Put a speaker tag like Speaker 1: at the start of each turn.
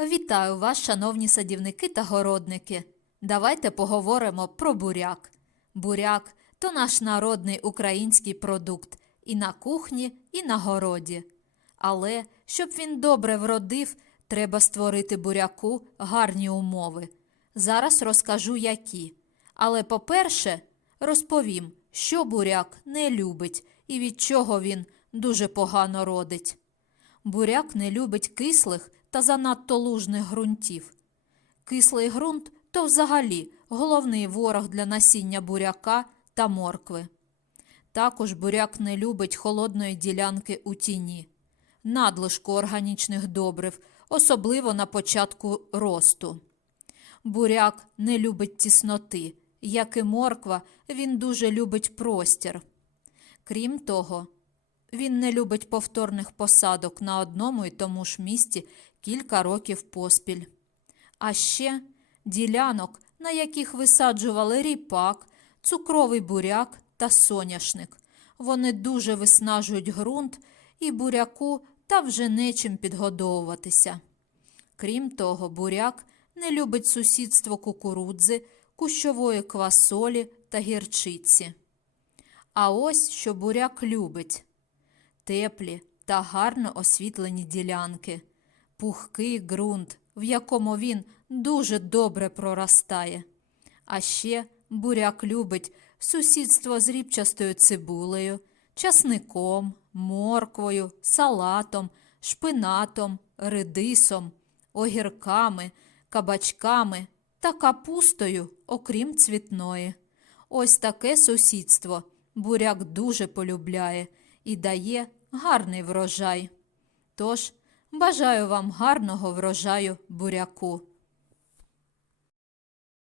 Speaker 1: Вітаю вас, шановні садівники та городники. Давайте поговоримо про буряк. Буряк то наш народний український продукт і на кухні, і на городі. Але щоб він добре вродив, треба створити буряку гарні умови. Зараз розкажу які. Але по-перше, розповім, що буряк не любить і від чого він дуже погано родить. Буряк не любить кислих та занадто лужних ґрунтів. Кислий ґрунт то взагалі головний ворог для насіння буряка та моркви. Також буряк не любить холодної ділянки у тіні, надлишку органічних добрив, особливо на початку росту. Буряк не любить тісноти, як і морква, він дуже любить простір. Крім того, він не любить повторних посадок на одному і тому ж місці кілька років поспіль. А ще ділянок, на яких висаджували ріпак, цукровий буряк та соняшник. Вони дуже виснажують ґрунт і буряку та вже нечим підгодовуватися. Крім того, буряк не любить сусідство кукурудзи, кущової квасолі та гірчиці. А ось що буряк любить теплі та гарно освітлені ділянки, пухкий ґрунт, в якому він дуже добре проростає. А ще буряк любить сусідство з ріпчастою цибулею, часником, морквою, салатом, шпинатом, редисом, огірками, кабачками та капустою, окрім цвітної. Ось таке сусідство буряк дуже полюбляє і дає гарний врожай. Тож бажаю вам гарного врожаю буряку.